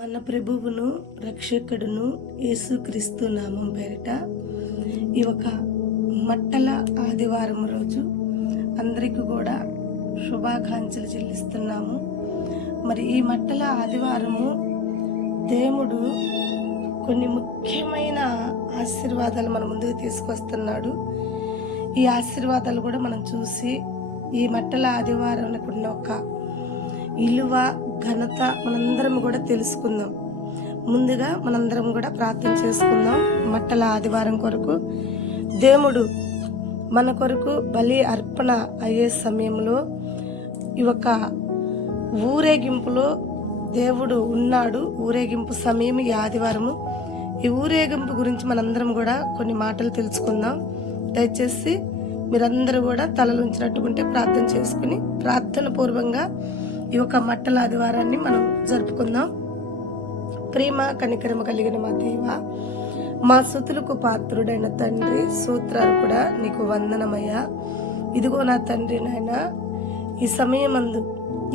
మన ప్రభువును రక్షకుడును యేసుక్రీస్తు నామం పేరిట ఈ ఒక మట్టల ఆదివారం రోజు అందరికీ కూడా శుభాకాంక్షలు చెల్లిస్తున్నాము. మరి ఈ మట్టల ఆదివారము దేవుడు కొన్ని ముఖ్యమైన ఆశీర్వాదాలు మన ముందుకు తీసుకొస్తున్నాడు. ఈ ఆశీర్వాదాలు కూడా మనం చూసి ఈ మట్టల ఆదివారానికి ఉన్న ఒక విలువ ఘనత మనందరం కూడా తెలుసుకుందాం. ముందుగా మనందరం కూడా ప్రార్థన చేసుకుందాం. మట్టల ఆదివారం కొరకు దేవుడు మన కొరకు బలి అర్పణ అయ్యే సమయంలో ఈ ఒక ఊరేగింపులో దేవుడు ఉన్నాడు. ఊరేగింపు సమయం ఈ ఆదివారము. ఈ ఊరేగింపు గురించి మనందరం కూడా కొన్ని మాటలు తెలుసుకుందాం. దయచేసి మీరందరూ కూడా తలలు ఉంచినట్టుకుంటే ప్రార్థన చేసుకుని ప్రార్థన పూర్వంగా ఈ యొక్క మట్టల ఆదివారాన్ని మనం జరుపుకుందాం. ప్రేమ కనికరమ కలిగిన మా దేవ, మా స్తుతులకు పాత్రుడైన తండ్రి, సూత్రాలు కూడా నీకు వందనమయ్యా. ఇదిగో నా తండ్రి నాయన, ఈ సమయమందు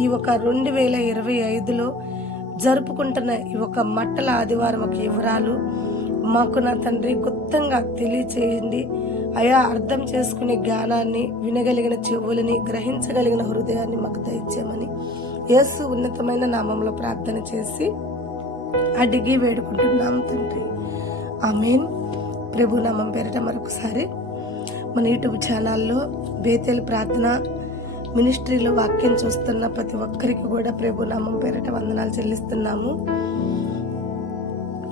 ఈ ఒక 2025లో జరుపుకుంటున్న ఈ ఒక మట్టల ఆదివారం ఒక వివరాలు మాకు నా తండ్రి గుప్తంగా తెలియచేయండి అయా. అర్థం చేసుకునే జ్ఞానాన్ని, వినగలిగిన చెవులని, గ్రహించగలిగిన హృదయాన్ని మాకు దయచేయమని యేసు ఉన్నతమైన నామంలో ప్రార్థన చేసి అడిగి వేడుకుంటున్నాం తండ్రి, ఆమేన్. ప్రభు నామం పేరిట మరొకసారి మన యూట్యూబ్ ఛానల్లో బేతేల్ ప్రార్థన మినిస్ట్రీలో వాక్యం చూస్తున్న ప్రతి ఒక్కరికి కూడా ప్రభు నామం పేరిట వందనాలు చెల్లిస్తున్నాము.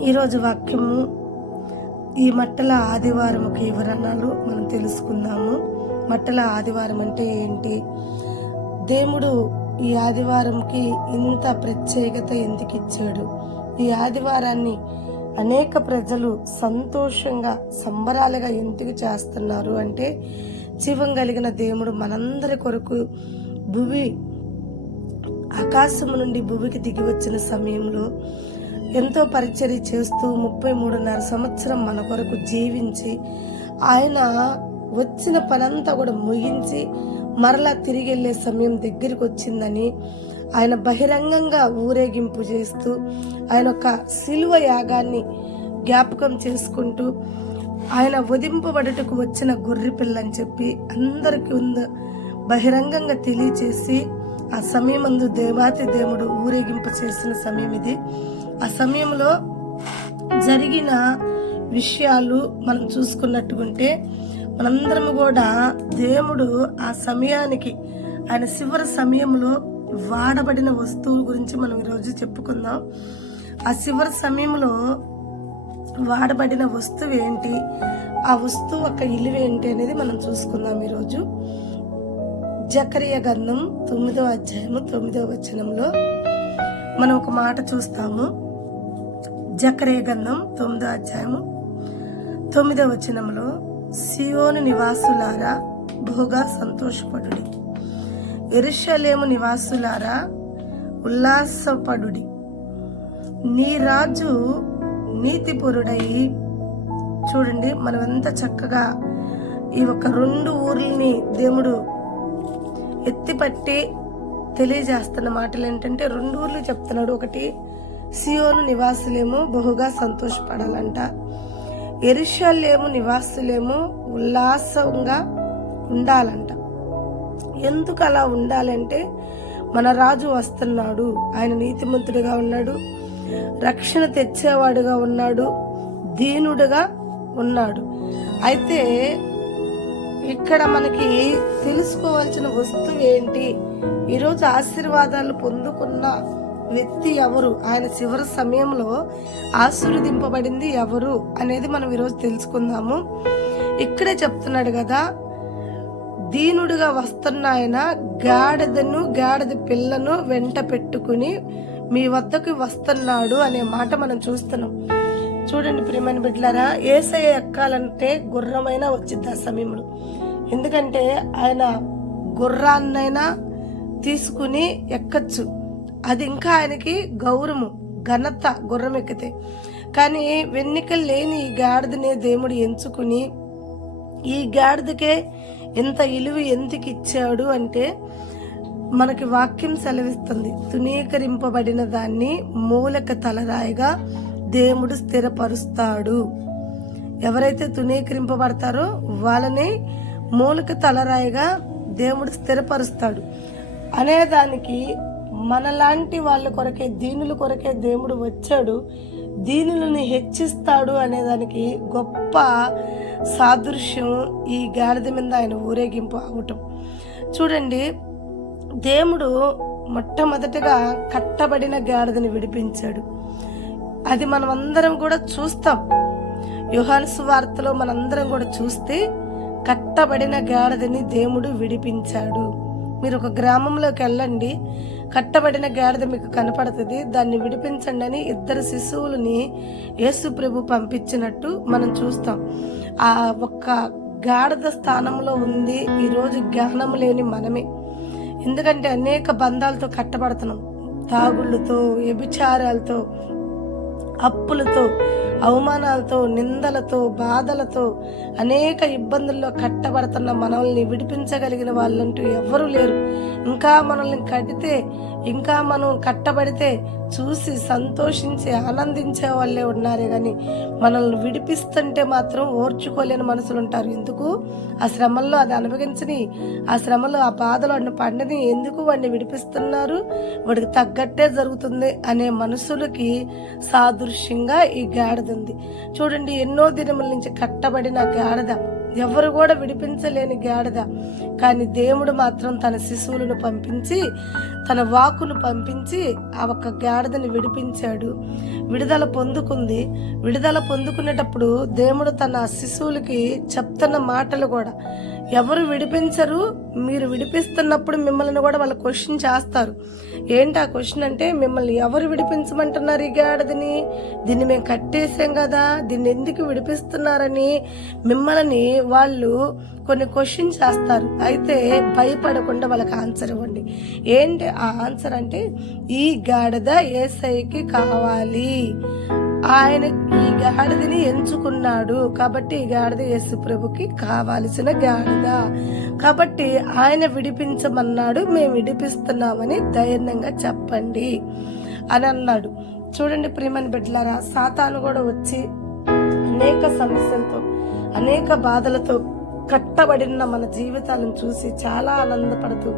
ఈరోజు వాక్యము ఈ మట్టల ఆదివారంకి వివరణలు మనం తెలుసుకుందాము. మట్టల ఆదివారం అంటే ఏంటి, దేవుడు ఈ ఆదివారంకి ఇంత ప్రత్యేకత ఎందుకు ఇచ్చాడు, ఈ ఆదివారాన్ని అనేక ప్రజలు సంతోషంగా సంబరాలుగా ఎందుకు చేస్తున్నారు అంటే, జీవం కలిగిన దేవుడు మనందరి కొరకు ఆకాశము నుండి భూమికి దిగి వచ్చిన సమయంలో ఎంతో పరిచర్య చేస్తూ 33.5 సంవత్సరం మన కొరకు జీవించి ఆయన వచ్చిన పనంతా కూడా ముగించి మరలా తిరిగి వెళ్ళే సమయం దగ్గరికి వచ్చిందని ఆయన బహిరంగంగా ఊరేగింపు చేస్తూ ఆయన ఒక శిలువ యాగాన్ని జ్ఞాపకం చేసుకుంటూ ఆయన వధింపబడుటకు వచ్చిన గొర్రె పిల్ల అని చెప్పి అందరికీ బహిరంగంగా తెలియచేసి ఆ సమయమందు దేవాతి దేవుడు ఊరేగింపు చేసిన సమయం ఇది. ఆ సమయంలో జరిగిన విషయాలు మనం చూసుకున్నట్టుకుంటే మనందరం కూడా దేవుడు ఆ సమయానికి ఆయన చివరి సమయంలో వాడబడిన వస్తువు గురించి మనం ఈరోజు చెప్పుకుందాం. ఆ చివరి సమయంలో వాడబడిన వస్తువు ఏంటి, ఆ వస్తువు ఒక ఇలువ ఏంటి అనేది మనం చూసుకుందాం ఈరోజు. జకరియా గ్రంథం 9వ అధ్యాయము 9వ వచనంలో మనం ఒక మాట చూస్తాము. జకరియా గ్రంథం 9వ అధ్యాయము 9వ వచనంలో, సియోను నివాసులారా బహుగా సంతోషపడుడి, యెరూషలేము నివాసులారా ఉల్లాసపడుడి, నీ రాజు నీతిపరుడై. చూడండి, మనం ఎంత చక్కగా ఈ ఒక 2 ఊర్లని దేవుడు ఎత్తిపట్టి తెలియజేస్తున్న మాటలు ఏంటంటే, 2 ఊర్లు చెప్తున్నాడు. ఒకటి, సియోను నివాసులేమో బహుగా సంతోషపడాలంట, యెరూషలేము నివాసులేమో ఉల్లాసంగా ఉండాలంట. ఎందుకు అలా ఉండాలంటే, మన రాజు వస్తున్నాడు, ఆయన నీతిమంతుడిగా ఉన్నాడు, రక్షణ తెచ్చేవాడుగా ఉన్నాడు, దీనుడుగా ఉన్నాడు. అయితే ఇక్కడ మనకి తెలుసుకోవాల్సిన వస్తువు ఏంటి, ఈరోజు ఆశీర్వాదాలు పొందుకున్న వ్యక్తి ఎవరు, ఆయన చివరి సమయంలో ఆశీర్వదింపబడింది ఎవరు అనేది మనం ఈరోజు తెలుసుకుందాము. ఇక్కడే చెప్తున్నాడు కదా, దీనుడుగా వస్తున్న ఆయన గాడిద పిల్లను వెంట పెట్టుకుని మీ వద్దకు వస్తున్నాడు అనే మాట మనం చూస్తున్నాం. చూడండి ప్రియమైన బిడ్డలారా, యేసయ్య ఎక్కాలంటే గుర్రమైనా వచ్చింది ఆ సమయంలో. ఎందుకంటే ఆయన గుర్రాన్నైనా తీసుకుని ఎక్కచ్చు, అది ఇంకా ఆయనకి గౌరవము ఘనత గుర్రం ఎక్కితే. కానీ వెన్నికలు లేని ఈ గాడిదనే దేవుడు ఎంచుకుని ఈ గాడిదకే ఎంత ఇలువ ఎందుకు ఇచ్చాడు అంటే, మనకి వాక్యం సెలవిస్తుంది, తునీకరింపబడిన దాన్ని మూలక తలరాయిగా దేవుడు స్థిరపరుస్తాడు. ఎవరైతే తునీకరింపబడతారో వాళ్ళని మూలక తలరాయిగా దేవుడు స్థిరపరుస్తాడు అనేదానికి మనలాంటి వాళ్ళ కొరకే, దీనుల కొరకే దేవుడు వచ్చాడు, దీనులను హెచ్చిస్తాడు అనేదానికి గొప్ప సాదృశ్యం ఈ గాడిద మీద ఆయన ఊరేగింపు అవటం. చూడండి, దేవుడు మొట్టమొదటిగా కట్టబడిన గాడిదని విడిపించాడు. అది మనం అందరం కూడా చూస్తాం. యోహాను సువార్తలో మనందరం కూడా చూస్తే కట్టబడిన గాడిదని దేవుడు విడిపించాడు. మీరు ఒక గ్రామంలోకి వెళ్ళండి, కట్టబడిన గాడిద మీకు కనపడుతుంది, దాన్ని విడిపించండి అని 2 శిశువులని యేసు ప్రభు పంపించినట్టు మనం చూస్తాం. ఆ ఒక్క గాడిద స్థానంలో ఉంది ఈరోజు జ్ఞానం లేని మనమే. ఎందుకంటే అనేక బంధాలతో కట్టబడుతున్నాం, తాగుళ్ళతో, వ్యభిచారాలతో, అప్పులతో, అవమానాలతో, నిందలతో, బాధలతో, అనేక ఇబ్బందుల్లో కట్టబడుతున్న మనల్ని విడిపించగలిగిన వాళ్ళంటూ ఎవరూ లేరు. ఇంకా మనల్ని కడితే, ఇంకా మనం కట్టబడితే చూసి సంతోషించి ఆనందించే వాళ్ళే ఉన్నారే కానీ మనల్ని విడిపిస్తుంటే మాత్రం ఓర్చుకోలేని మనుషులు ఉంటారు. ఎందుకు? ఆ శ్రమల్లో అది అనుభవించని, ఆ శ్రమలో ఆ బాధలో వాడిని పండని, ఎందుకు వాడిని విడిపిస్తున్నారు, వాడికి తగ్గట్టే జరుగుతుంది అనే మనుషులకి సాదృశ్యంగా ఈ గాడిద ఉంది. చూడండి, ఎన్నో దినముల నుంచి కట్టబడిన గాడిద, ఎవరు కూడా విడిపించలేని గాడిద, కానీ దేవుడు మాత్రం తన శిశువులను పంపించి, తన వాక్కును పంపించి ఆ ఒక్క గాడిదని విడిపించాడు. విడుదల పొందుకుంది. విడుదల పొందుకునేటప్పుడు దేవుడు తన శిశువులకి చెప్తున్న మాటలు కూడా, ఎవరు విడిపించరు, మీరు విడిపిస్తున్నప్పుడు మిమ్మల్ని కూడా వాళ్ళు క్వశ్చన్ చేస్తారు. ఏంటి ఆ క్వశ్చన్ అంటే, మిమ్మల్ని ఎవరు విడిపించమంటున్నారు ఈ గాడిదని, దీన్ని మేము కట్టేసాం కదా, దీన్ని ఎందుకు విడిపిస్తున్నారని మిమ్మల్ని వాళ్ళు కొన్ని క్వశ్చన్ చేస్తారు. అయితే భయపడకుండా వాళ్ళకి ఆన్సర్ ఇవ్వండి. ఏంటి ఆ ఆన్సర్ అంటే, ఈ గాడిద యేసయ్యకి కావాలి, ఆయన ఈ గాడిదని ఎంచుకున్నాడు కాబట్టి ఈ గాడిద యేసు ప్రభుకి కావాల్సిన గాడిద కాబట్టి ఆయన విడిపించమన్నాడు, మేము విడిపిస్తున్నామని ధైర్యంగా చెప్పండి అని అన్నాడు. చూడండి ప్రియమైన బిడ్డలారా, సాతాను కూడా వచ్చి అనేక సమస్యలతో, అనేక బాధలతో కట్టబడిన మన జీవితాలను చూసి చాలా ఆనందపడుతూ,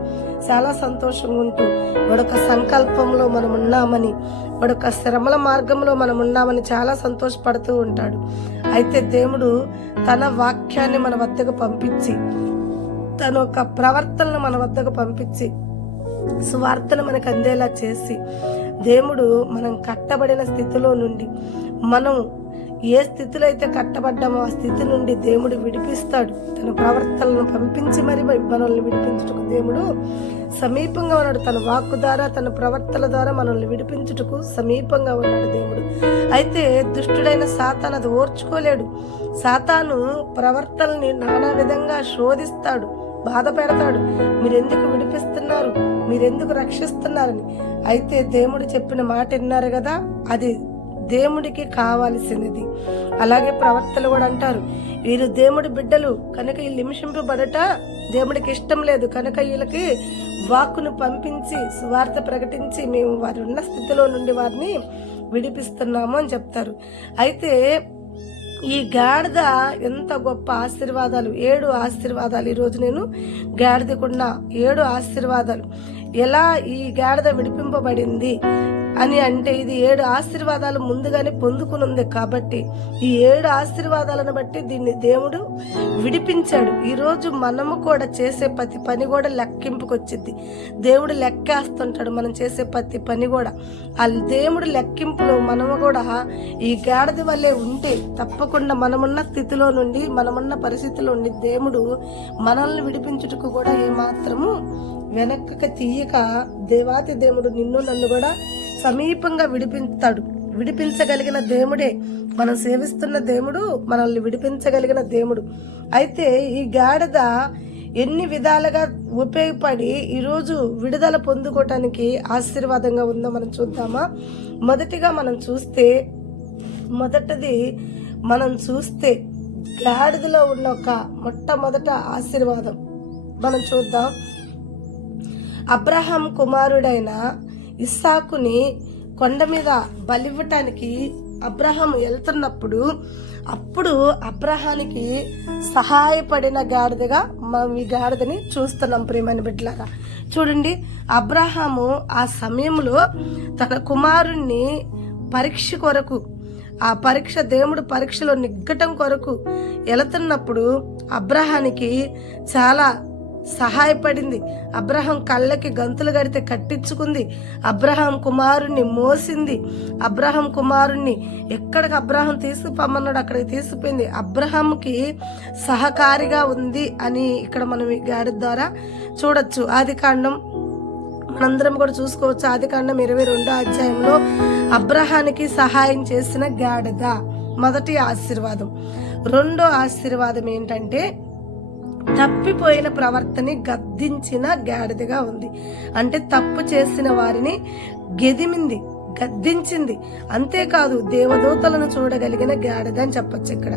చాలా సంతోషంగా ఉంటూ, వాడొక సంకల్పంలో మనం ఉన్నామని, వాడొక శ్రమల మార్గంలో మనం ఉన్నామని చాలా సంతోషపడుతూ ఉంటాడు. అయితే దేవుడు తన వాక్యాన్ని మన వద్దకు పంపించి, తన ఒక ప్రవర్తనను మన వద్దకు పంపించి, సువార్తను మనకు అందేలా చేసి, దేవుడు మనం కట్టబడిన స్థితిలో నుండి, మనం ఏ స్థితిలో అయితే కట్టబడ్డామో ఆ స్థితి నుండి దేవుడు విడిపిస్తాడు. తన ప్రవర్తనలను పంపించి మరి మనల్ని విడిపించుటకు దేవుడు సమీపంగా ఉన్నాడు. తన వాక్కు ద్వారా, తన ప్రవర్తన ద్వారా మనల్ని విడిపించుటకు సమీపంగా ఉన్నాడు దేవుడు. అయితే దుష్టుడైన సాతాను అది ఓర్చుకోలేడు. సాతాను ప్రవర్తనని నానా విధంగా శోధిస్తాడు, బాధ పెడతాడు. మీరెందుకు విడిపిస్తున్నారు, మీరెందుకు రక్షిస్తున్నారని. అయితే దేవుడు చెప్పిన మాట విన్నారు కదా, అది దేవుడికి కావాల్సినది. అలాగే ప్రవక్తలు కూడా అంటారు, వీరు దేవుడి బిడ్డలు కనుక వీళ్ళు హింసింపబడట దేవుడికి ఇష్టం లేదు, కనుక వీళ్ళకి వాక్కును పంపించి సువార్త ప్రకటించి మేము వారు ఉన్న స్థితిలో నుండి వారిని విడిపిస్తున్నాము అని చెప్తారు. అయితే ఈ గాడిద ఎంత గొప్ప ఆశీర్వాదాలు, 7 ఆశీర్వాదాలు ఈరోజు నేను గాడిదకున్న 7 ఆశీర్వాదాలు. ఎలా ఈ గాడిద విడిపింపబడింది అని అంటే, ఇది 7 ఆశీర్వాదాలు ముందుగానే పొందుకుని ఉంది కాబట్టి ఈ 7 ఆశీర్వాదాలను బట్టి దీన్ని దేవుడు విడిపించాడు. ఈరోజు మనము కూడా చేసే ప్రతి పని కూడా లెక్కింపుకి వచ్చింది. దేవుడు లెక్కేస్తుంటాడు మనం చేసే ప్రతి పని కూడా. ఆ దేవుడు లెక్కింపులో మనము కూడా ఈ గాడిద వల్లే ఉంటే తప్పకుండా మనమున్న స్థితిలో నుండి, మనమున్న పరిస్థితిలో నుండి దేవుడు మనల్ని విడిపించుటకు కూడా ఏమాత్రము వెనక్కి తీయక, దేవాతి దేవుడు నిన్ను నన్ను కూడా సమీపంగా విడిపిస్తాడు. విడిపించగలిగిన దేవుడే, మనం సేవిస్తున్న దేవుడు మనల్ని విడిపించగలిగిన దేవుడు. అయితే ఈ గాడిద ఎన్ని విధాలుగా ఉపయోగపడి ఈరోజు విడుదల పొందుకోవటానికి ఆశీర్వాదంగా ఉందో మనం చూద్దామా. మొదటిగా మనం చూస్తే గాడిదలో ఉన్న ఒక మొట్టమొదట ఆశీర్వాదం మనం చూద్దాం. అబ్రహాం కుమారుడైన ఇస్సాకుని కొండ మీద బలివ్వటానికి అబ్రహాం వెళ్తున్నప్పుడు అప్పుడు అబ్రహానికి సహాయపడిన గాడిదగా మనం ఈ గాడిదని చూస్తున్నాం ప్రియమైన బిడ్డలారా. చూడండి, అబ్రహాము ఆ సమయంలో తన కుమారుణ్ణి పరీక్ష కొరకు, ఆ పరీక్ష దేవుడు పరీక్షలో నిగ్గటం కొరకు వెళుతున్నప్పుడు అబ్రహానికి చాలా సహాయపడింది. అబ్రహాం కళ్ళకి గంతులు కడితే కట్టించుకుంది. అబ్రహాం కుమారుణ్ణి మోసింది. అబ్రహాం కుమారుణ్ణి ఎక్కడికి అబ్రహాం తీసుకుపోమన్నాడు అక్కడికి తీసుకుపోయింది. అబ్రహాంకి సహకారిగా ఉంది అని ఇక్కడ మనం ఈ గాడిద ద్వారా చూడొచ్చు. ఆదికాండం మనందరం కూడా చూసుకోవచ్చు. ఆదికాండం 22వ అధ్యాయంలో అబ్రహానికి సహాయం చేసిన గాడిద మొదటి ఆశీర్వాదం. రెండో ఆశీర్వాదం ఏంటంటే తప్పిపోయిన ప్రవర్తని గద్దించిన గాడిదగా ఉంది. అంటే తప్పు చేసిన వారిని గెదిమింది, గద్దించింది. అంతేకాదు దేవదూతలను చూడగలిగిన గాడిద అని చెప్పొచ్చు ఇక్కడ.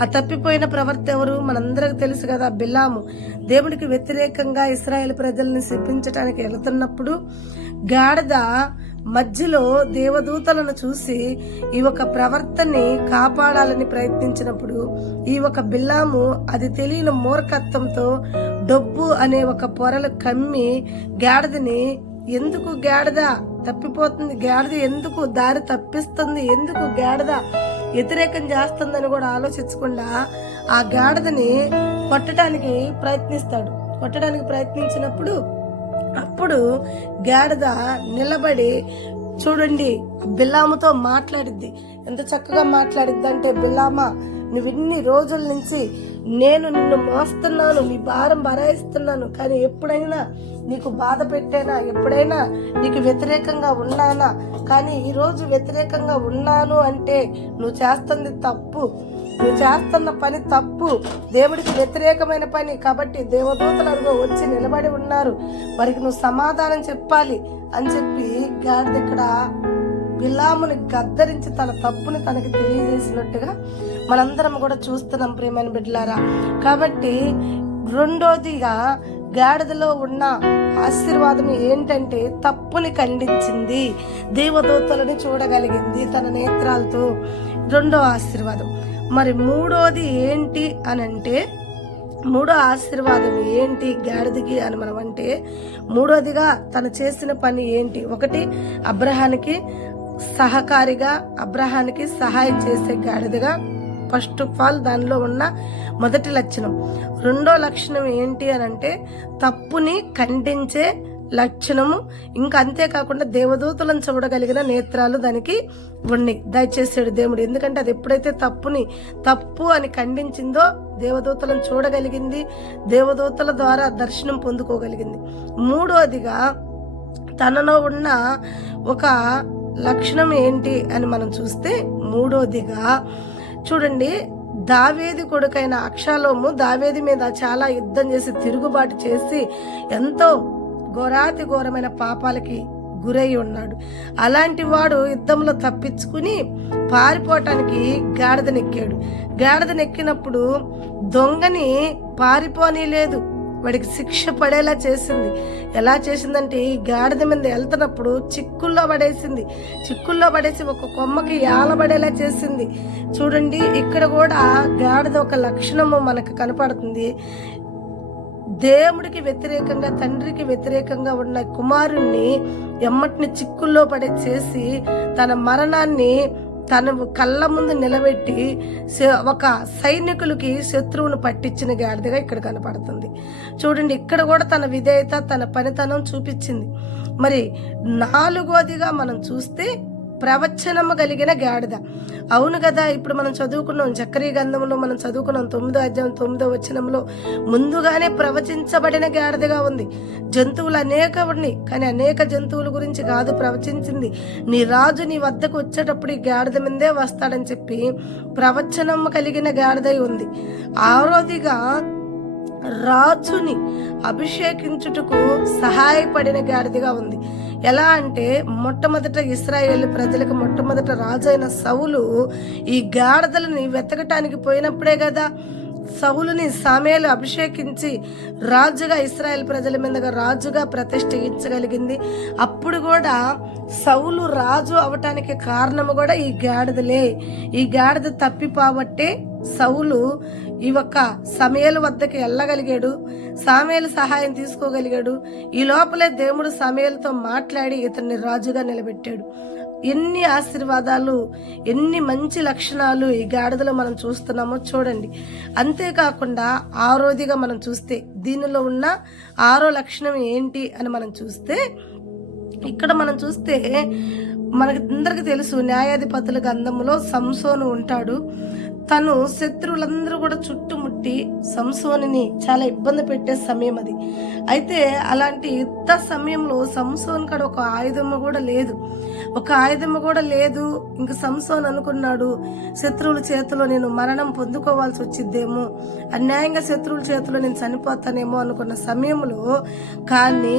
ఆ తప్పిపోయిన ప్రవర్త ఎవరు? మనందరికి తెలుసు కదా, బిలాము. దేవుడికి వ్యతిరేకంగా ఇశ్రాయేల్ ప్రజల్ని శపించడానికి వెళుతున్నప్పుడు గాడిద మధ్యలో దేవదూతలను చూసి ఈ ఒక ప్రవర్తనని కాపాడాలని ప్రయత్నించినప్పుడు ఈ ఒక బిల్లాము అది తెలియని మూర్ఖత్వంతో డబ్బు అనే ఒక పొరలు కమ్మి గాడిదని, ఎందుకు గాడిద తప్పిపోతుంది, గాడిద ఎందుకు దారి తప్పిస్తుంది, ఎందుకు గాడిద వ్యతిరేకం చేస్తుందని కూడా ఆలోచించకుండా ఆ గాడిదని కొట్టడానికి ప్రయత్నిస్తాడు. కొట్టడానికి ప్రయత్నించినప్పుడు అప్పుడు గాడిద నిలబడి చూడండి బిల్లాముతో మాట్లాడిద్ది. ఎంత చక్కగా మాట్లాడిద్ది అంటే, బిల్లామా, నువ్వు ఇన్ని రోజుల నుంచి నేను నిన్ను మోస్తున్నాను, నీ భారం భరాయిస్తున్నాను, కానీ ఎప్పుడైనా నీకు బాధ పెట్టానా, ఎప్పుడైనా నీకు వ్యతిరేకంగా ఉన్నానా? కానీ ఈరోజు వ్యతిరేకంగా ఉన్నాను అంటే నువ్వు చేస్తుంది తప్పు, నువ్వు చేస్తున్న పని తప్పు, దేవుడికి వ్యతిరేకమైన పని. కాబట్టి దేవదూతలు అరుగో వచ్చి నిలబడి ఉన్నారు, వారికి నువ్వు సమాధానం చెప్పాలి అని చెప్పి గాడిద ఇక్కడ బిలాముని గద్దరించి తన తప్పుని తనకి తెలియజేసినట్టుగా మనందరం కూడా చూస్తున్నాం ప్రియమైన బిడ్డలారా. కాబట్టి రెండోదిగా గాడిదలో ఉన్న ఆశీర్వాదం ఏంటంటే తప్పుని ఖండించింది, దేవదూతలని చూడగలిగింది తన నేత్రాలతో. రెండో ఆశీర్వాదం. మరి మూడోది ఏంటి అని అంటే, మూడో ఆశీర్వాదం ఏంటి గాడిదకి అని మనం అంటే, మూడోదిగా తను చేసిన పని ఏంటి? ఒకటి, అబ్రహానికి సహకారిగా, అబ్రహానికి సహాయం చేసే గాడిదగా ఫస్ట్ ఆఫ్ ఆల్ దానిలో ఉన్న మొదటి లక్షణం. రెండో లక్షణం ఏంటి అని అంటే తప్పుని ఖండించే లక్షణము. ఇంకా అంతేకాకుండా దేవదూతలను చూడగలిగిన నేత్రాలు దానికి ఉన్నాయి దయచేసాడు దేవుడు. ఎందుకంటే అది ఎప్పుడైతే తప్పు అని ఖండించిందో దేవదూతలను చూడగలిగింది, దేవదూతల ద్వారా దర్శనం పొందుకోగలిగింది. మూడోదిగా తనలో ఉన్న ఒక లక్షణం ఏంటి అని మనం చూస్తే, మూడోదిగా చూడండి, దావీదు కొడుకైన అబ్షాలోము దావీదు మీద చాలా యుద్ధం చేసి తిరుగుబాటు చేసి ఎంతో ఘోరాతి ఘోరమైన పాపాలకి గురై ఉన్నాడు. అలాంటి వాడు యుద్ధంలో తప్పించుకుని పారిపోవటానికి గాడిదనెక్కాడు. గాడిదనెక్కినప్పుడు దొంగని పారిపోనీ లేదు, వాడికి శిక్ష పడేలా చేసింది. ఎలా చేసిందంటే ఈ గాడిద మీద వెళ్తున్నప్పుడు చిక్కుల్లో పడేసి ఒక కొమ్మకి యాలబడేలా చేసింది. చూడండి, ఇక్కడ కూడా గాడిద ఒక లక్షణము మనకు కనపడుతుంది. దేవుడికి వ్యతిరేకంగా, తండ్రికి వ్యతిరేకంగా ఉన్న కుమారుణ్ణి ఎమ్మటిని చిక్కుల్లో చేసి తన మరణాన్ని తన కళ్ళ ముందు నిలబెట్టి ఒక సైనికులకి శత్రువును పట్టించిన గాడిదగా ఇక్కడ కనపడుతుంది. చూడండి, ఇక్కడ కూడా తన విధేయత, తన పనితనం చూపించింది. మరి నాలుగోదిగా మనం చూస్తే ప్రవచనము కలిగిన గాడిద. అవును కదా, ఇప్పుడు మనం చదువుకున్నాం జకరియా గ్రంథంలో, మనం చదువుకున్నాం 9వ అధ్యాయం 9వ వచనంలో ముందుగానే ప్రవచించబడిన గాడిదగా ఉంది. జంతువులు అనేక ఉన్నాయి, కానీ అనేక జంతువుల గురించి కాదు ప్రవచించింది. నీ రాజు నీ వద్దకు వచ్చేటప్పుడు ఈ గాడిద మీదే వస్తాడని చెప్పి ప్రవచనం కలిగిన గాడిదై ఉంది. ఆరోదిగా రాజుని అభిషేకించుటకు సహాయపడిన గాడిదగా ఉంది. ఎలా అంటే మొట్టమొదట ఇశ్రాయేల్ ప్రజలకు మొట్టమొదట రాజు అయిన సౌలు ఈ గాడిదలని వెతకటానికి పోయినప్పుడే కదా సౌలుని సామేలు అభిషేకించి రాజుగా, ఇశ్రాయేల్ ప్రజల మీదుగా రాజుగా ప్రతిష్ఠించగలిగింది. అప్పుడు కూడా సౌలు రాజు అవటానికి కారణము కూడా ఈ గాడిదలే. ఈ గాడిద తప్పిపోబట్టే సౌలు ఈ ఒక్క సమూయేలు వద్దకి వెళ్ళగలిగాడు, సామేలు సహాయం తీసుకోగలిగాడు. ఈ లోపలే దేవుడు సమూయేలుతో మాట్లాడి ఇతన్ని రాజుగా నిలబెట్టాడు. ఎన్ని ఆశీర్వాదాలు, ఎన్ని మంచి లక్షణాలు ఈ గాడిదలో మనం చూస్తున్నామో చూడండి. అంతేకాకుండా ఆరోదిగా మనం చూస్తే దీనిలో ఉన్న 6వ లక్షణం ఏంటి అని మనం చూస్తే, ఇక్కడ మనం చూస్తే మనకందరికి తెలుసు, న్యాయాధిపతుల గ్రంథంలో సంసోను ఉంటాడు. తను శత్రువులందరూ కూడా చుట్టుముట్టి సంసోనుని చాలా ఇబ్బంది పెట్టే సమయం అది. అయితే అలాంటి యుద్ధ సమయంలో సంసోన్ కాడ ఒక ఆయుధము కూడా లేదు. ఇంక సంసోన్ అనుకున్నాడు, శత్రువుల చేతిలో నేను మరణం పొందుకోవాల్సి వచ్చిద్దేమో, అన్యాయంగా శత్రువుల చేతిలో నేను చనిపోతానేమో అనుకున్న సమయంలో, కానీ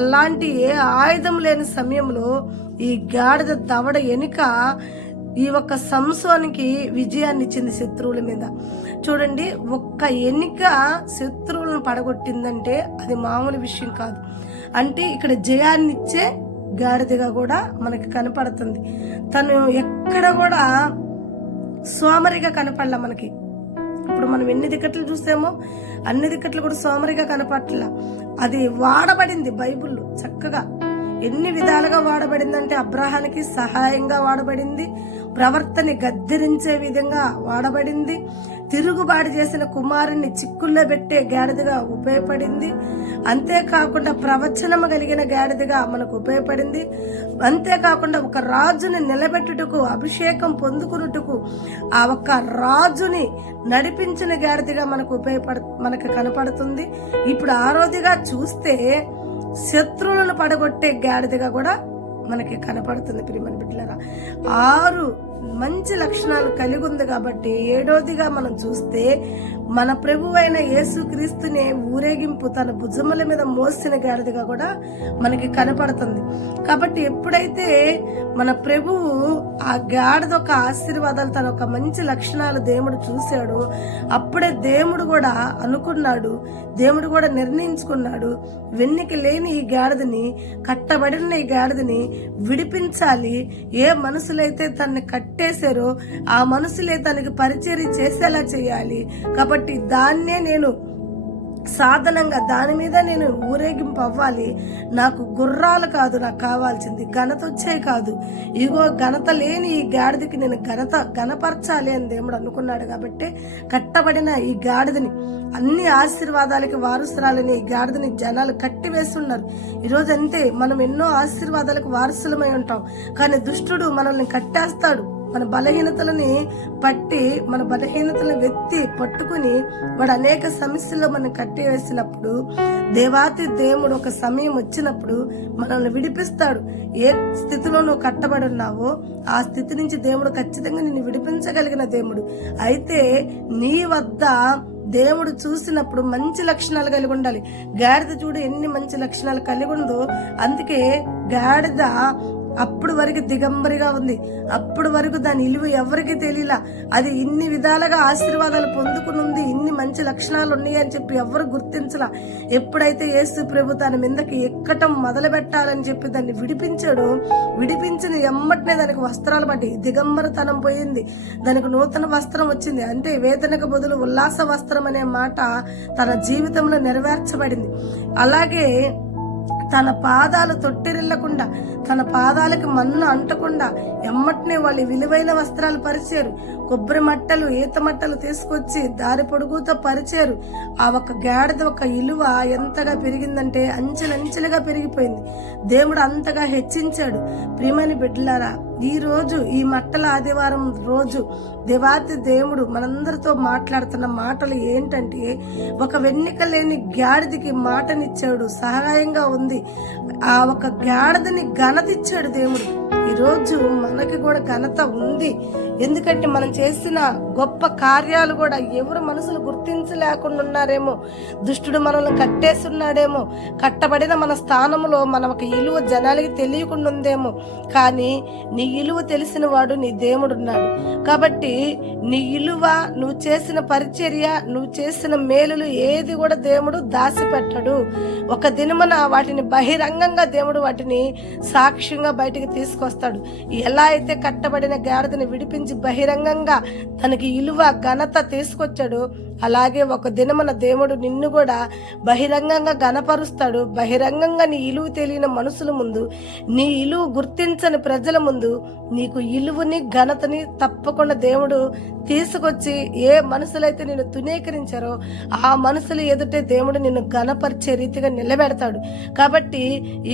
అలాంటి ఏ ఆయుధం లేని సమయంలో ఈ గాడిద దవడ ఎనుక ఈ ఒక్క సంసోనికి విజయాన్ని ఇచ్చింది శత్రువుల మీద. చూడండి, ఒక్క ఎన్నిక శత్రువులను పడగొట్టిందంటే అది మామూలు విషయం కాదు. అంటే ఇక్కడ జయాన్నిచ్చే గాడిదగా కూడా మనకి కనపడుతుంది. తను ఎక్కడ కూడా సోమరిగా కనపడలా మనకి. ఇప్పుడు మనం ఎన్ని దిక్కట్లు చూసామో అన్ని దిక్కట్లు కూడా సోమరిగా కనపడలా. అది వాడబడింది బైబిల్లో చక్కగా. ఎన్ని విధాలుగా వాడబడిందంటే అబ్రహానికి సహాయంగా వాడబడింది, ప్రవర్తని గద్దిరించే విధంగా వాడబడింది, తిరుగుబాటు చేసిన కుమారుణ్ణి చిక్కుల్లో పెట్టే గాడిదగా ఉపయోగపడింది, అంతేకాకుండా ప్రవచనము కలిగిన గాడిదగా మనకు ఉపయోగపడింది, అంతేకాకుండా ఒక రాజుని నిలబెట్టుటకు, అభిషేకం పొందుకున్నట్టుకు ఆ ఒక్క రాజుని నడిపించిన గాడిదగా మనకు కనపడుతుంది. ఇప్పుడు ఆరోదిగా చూస్తే శత్రువులను పడగొట్టే గాడిదగా కూడా మనకి కనపడుతుంది. ప్రియమైన బిడ్డలారా, 6 మంచి లక్షణాలు కలిగి ఉంది కాబట్టి 7వదిగా మనం చూస్తే మన ప్రభువైన యేసుక్రీస్తుని ఊరేగింపు తన భుజముల మీద మోసిన గాడిదగా కూడా మనకి కనపడుతుంది. కాబట్టి ఎప్పుడైతే మన ప్రభువు ఆ గాడిద ఒక ఆశీర్వాదాలు, తన ఒక మంచి లక్షణాలు దేవుడు చూశాడు, అప్పుడే దేవుడు కూడా అనుకున్నాడు, దేవుడు కూడా నిర్ణయించుకున్నాడు, వెన్నికి లేని ఈ గాడిదని, కట్టబడిన ఈ గాడిదని విడిపించాలి. ఏ మనుషులైతే తనని కట్టేశారో ఆ మనుషులే తనకి పరిచర్య చేసేలా చేయాలి. కాబట్టి దాన్నే నేను సాధనంగా, దాని మీద నేను ఊరేగింపు అవ్వాలి. నాకు గుర్రాలు కాదు నాకు కావాల్సింది, ఘనత వచ్చే కాదు. ఇగో ఘనత లేని ఈ గాడిదకి నేను ఘనపరచాలి అని దేవుడు అనుకున్నాడు. కాబట్టి కట్టబడిన ఈ గాడిదని, అన్ని ఆశీర్వాదాలకి వారసురాలని ఈ గాడిదని జనాలు కట్టివేస్తున్నారు. ఈరోజు అంతే, మనం ఎన్నో ఆశీర్వాదాలకు వారసులమై ఉంటాం, కానీ దుష్టుడు మనల్ని కట్టేస్తాడు. మన బలహీనతలని పట్టి, మన బలహీనతలను వెత్తి పట్టుకుని వాడు అనేక సమస్యల్లో మనం కట్టివేసినప్పుడు, దేవాతి దేవుడు ఒక సమయం వచ్చినప్పుడు మనల్ని విడిపిస్తాడు. ఏ స్థితిలో నువ్వు కట్టబడి ఉన్నావో ఆ స్థితి నుంచి దేవుడు ఖచ్చితంగా నిన్ను విడిపించగలిగిన దేవుడు. అయితే నీ వద్ద దేవుడు చూసినప్పుడు మంచి లక్షణాలు కలిగి ఉండాలి. గాడిద చూడు ఎన్ని మంచి లక్షణాలు కలిగి ఉందో. అందుకే గాడిద అప్పుడు వరకు దిగంబరిగా ఉంది, అప్పుడు వరకు దాని ఇలువ ఎవరికి తెలియలా. అది ఇన్ని విధాలుగా ఆశీర్వాదాలు పొందుకుని ఉంది, ఇన్ని మంచి లక్షణాలు ఉన్నాయి అని చెప్పి ఎవరు గుర్తించలా. ఎప్పుడైతే యేసు ప్రభు తన మీదకి ఎక్కటం మొదలు పెట్టాలని చెప్పి దాన్ని విడిపించాడు, విడిపించిన ఎమ్మటనే దానికి వస్త్రాలు పట్టి దిగంబరతనం పోయింది, దానికి నూతన వస్త్రం వచ్చింది. అంటే వేదనకు బదులు ఉల్లాస వస్త్రం అనే మాట తన జీవితంలో నెరవేర్చబడింది. అలాగే తన పాదాలు తొట్టిరిల్లకుండా, తన పాదాలకు మన్ను అంటకుండా ఎమ్మటనే వాళ్ళు విలువైన వస్త్రాలు పరిచారు. కొబ్బరి మట్టలు, ఈత మట్టలు తీసుకొచ్చి దారి పొడుగుతో పరిచారు. ఆ ఒక గాడిద ఒక ఇలువ ఎంతగా పెరిగిందంటే అంచెలంచెలుగా పెరిగిపోయింది. దేవుడు అంతగా హెచ్చించాడు. ప్రియమైన బిడ్డలారా, ఈ రోజు ఈ మట్టల ఆదివారం రోజు దేవాతి దేవుడు మనందరితో మాట్లాడుతున్న మాటలు ఏంటంటే, ఒక వెన్నిక లేని గాడిదకి మాటనిచ్చాడు, సహాయంగా ఉంది. ఆ ఒక గాడిదని ఘనత ఇచ్చాడు దేవుడు. ఈరోజు మనకి కూడా ఘనత ఉంది. ఎందుకంటే మనం చేసిన గొప్ప కార్యాలు కూడా ఎవరు మనసులు గుర్తించలేకుండా ఉన్నారేమో, దుష్టుడు మనల్ని కట్టేస్తున్నాడేమో, కట్టబడిన మన స్థానంలో మనకు ఇలువ జనాలకి తెలియకుండా ఉందేమో, కానీ నీ ఇలువ తెలిసిన వాడు నీ దేవుడు ఉన్నాడు. కాబట్టి నీ ఇలువ, నువ్వు చేసిన పరిచర్య, నువ్వు చేసిన మేలులు ఏది కూడా దేవుడు దాచిపెట్టడు. ఒక దినమున వాటిని బహిరంగంగా దేవుడు వాటిని సాక్ష్యంగా బయటికి తీసుకొస్తాడు. ఎలా అయితే కట్టబడిన గాడిదని విడిపించి బహిరంగంగా తనకి ఇలువ ఘనత తీసుకొచ్చాడు, అలాగే ఒక దినమున దేవుడు నిన్ను కూడా బహిరంగంగా గణపరుస్తాడు. బహిరంగంగా నీ ఇలువ తెలియని మనుషుల ముందు, నీ ఇలువ గుర్తించని ప్రజల ముందు నీకు ఇలువని ఘనతని తప్పకుండా దేవుడు తీసుకొచ్చి, ఏ మనుషులైతే నిన్ను తునీకరించారో ఆ మనుషుల ఎదుటే దేవుడు నిన్ను ఘనపరిచే రీతిగా నిలబెడతాడు. కాబట్టి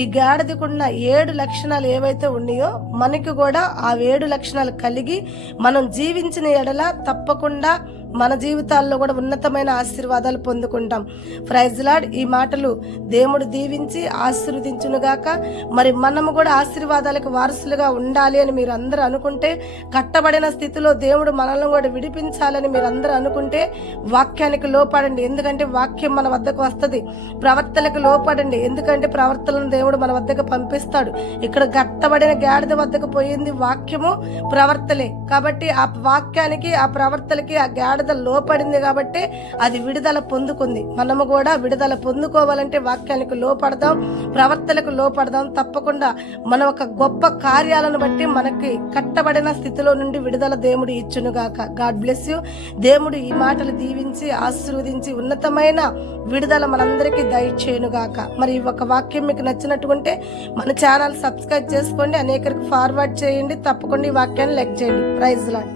ఈ గాడిదకున్న 7 లక్షణాలు ఏవైతే ఉన్నాయో మనకి కూడా ఆ 7 లక్షణాలు కలిగి మనం జీవించిన ఎడల తప్పకుండా మన జీవితాల్లో కూడా ఉన్నతమైన ఆశీర్వాదాలు పొందుకుంటాం. Praise Lord. ఈ మాటలు దేవుడు దీవించి ఆశీర్వదించునుగాక. మరి మనము కూడా ఆశీర్వాదాలకు వారసులుగా ఉండాలి అని మీరు అందరూ అనుకుంటే, కట్టబడిన స్థితిలో దేవుడు మనల్ని కూడా విడిపించాలని మీరు అందరూ అనుకుంటే వాక్యానికి లోపడండి. ఎందుకంటే వాక్యం మన వద్దకు వస్తుంది. ప్రవర్తనకు లోపడండి, ఎందుకంటే ప్రవర్తనను దేవుడు మన వద్దకు పంపిస్తాడు. ఇక్కడ కట్టబడిన గాడిద వద్దకు పోయింది వాక్యము, ప్రవర్తలే. కాబట్టి ఆ వాక్యానికి, ఆ ప్రవర్తనకి ఆ గాడిద లోపడింది కాబట్టి అది విడుదల పొందుకుంది. మనము కూడా విడుదల పొందుకోవాలంటే వాక్యానికి లోపడదాం, ప్రవర్తనకు లోపడదాం. తప్పకుండా మన ఒక గొప్ప కార్యాలను బట్టి మనకి కట్టబడిన స్థితిలో నుండి విడుదల దేవుడు ఇచ్చునుగాక. God bless you. దేవుడు ఈ మాటలు దీవించి ఆశీర్వదించి ఉన్నతమైన విడుదల మనందరికీ దయచేయునుగాక. మరి ఒక వాక్యం మీకు నచ్చినట్టుకుంటే మన ఛానల్ సబ్స్క్రైబ్ చేసుకోండి, అనేకరికి ఫార్వర్డ్ చేయండి. తప్పకుండా ఈ వాక్యాన్ని లైక్ చేయండి. Praise lord.